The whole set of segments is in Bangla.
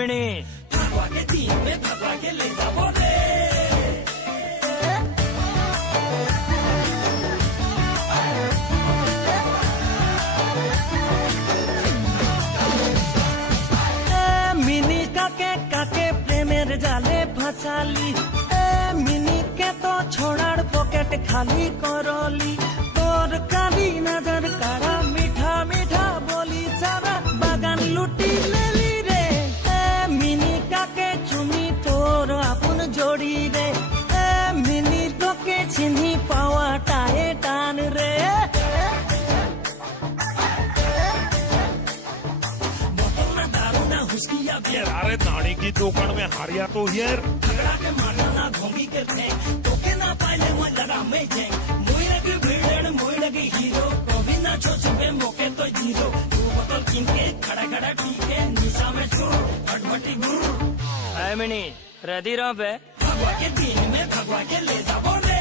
मिनट भगवा के दिन में भगवा के ले जाबो रे मिनी काके काके प्रेमेर जाले फांसाली मिनी के तो छोड़ार पॉकेट खाली करली তোর কালি নজর কারা মিঠা মিঠা বলি সারা বাগান লুটি লেলি রে মিনি কাকে চুমি তোর আপন জড়ি রে মিনি তোকে চিনি পাওয়াটায় টান রে बोतल में दारू ना हुस्किया बियर अरे नाड़ी की दुकान में हारिया तो हियर झगड़ा के मारना ना घोंगी के थे तोके ना पाले मैं लगा मैं जे मोई लगी भीड़ मोई लगी हीरो कभी ना छोछे मौके तो जीरो तू बोतल किन के खड़ा खड़ा ठीक है निशा में चोर हटमटी गुरु मिनट रेडी रहो बे भगवा के दिन में भगवा के ले जाबो रे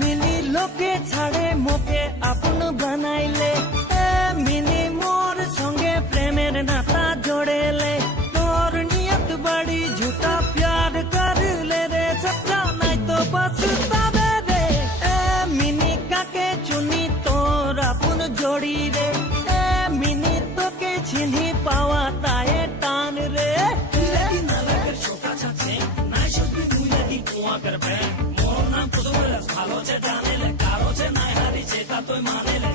মিনি লোকে ছাড়ে মোকে আপন বানাইলে মিনি মোর সঙ্গে প্রেমের নাতা জোড়েলে তোর নিয়ত বড়ি ঝুটা প্যার করলে রে সচ্চা নাই তো পছতাবে রে মিনি কাকে চুনি তোর আপন জড়ি রে মিনি তোকে চিনি পাওয়া তায়ে টান রে তুই লাগি না লাগার শোকা ছাছে নাই সবই তুই লাগি কুয়া করবে মোর নাম তো বলে ভালো যে জানে লে কারো যে নাই হারি যেটা তুই মানে লে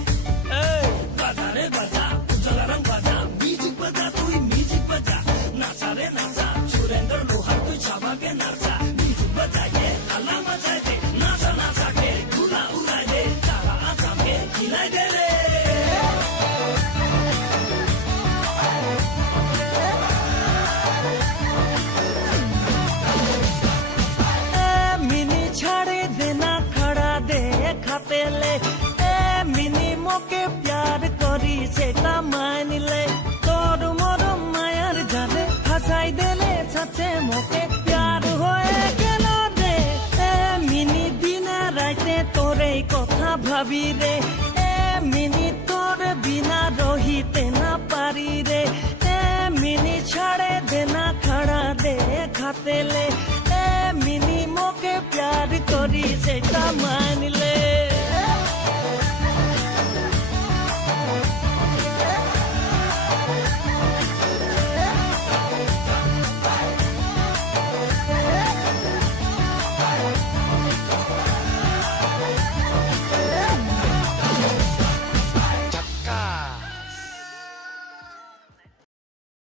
বাজা রে বাজা উজ্জ্বল রং বাজা মিউজিক বাজা তুই মিউজিক বাজা নাচা রে নাচা সুরেন্দ্র লোহার তুই চাবাকে নাচা মিউজিক বাজাইয়ে আল্লাহ মজাই দে নাচা নাচা के खुला उड़ाई दे तारा आँखा के खिलाई दे रे मिनी छाड़े देना खड़ा दे खाते ले मिनी मोके प्यार करी सेटा मान ले তোর মরম মায়ার জালে ফাঁসাই দিলে সাথে মোকে প্যার হয়ে গেল রে মিনি দিনা রাইতে তোর এই কথা ভাবি রে মিনি তোর বিনা রহিতে না পারি রে মিনি ছাড়ে দেনা খড়া দে খাতে ले मिनी मोके प्यार करी सेटा मान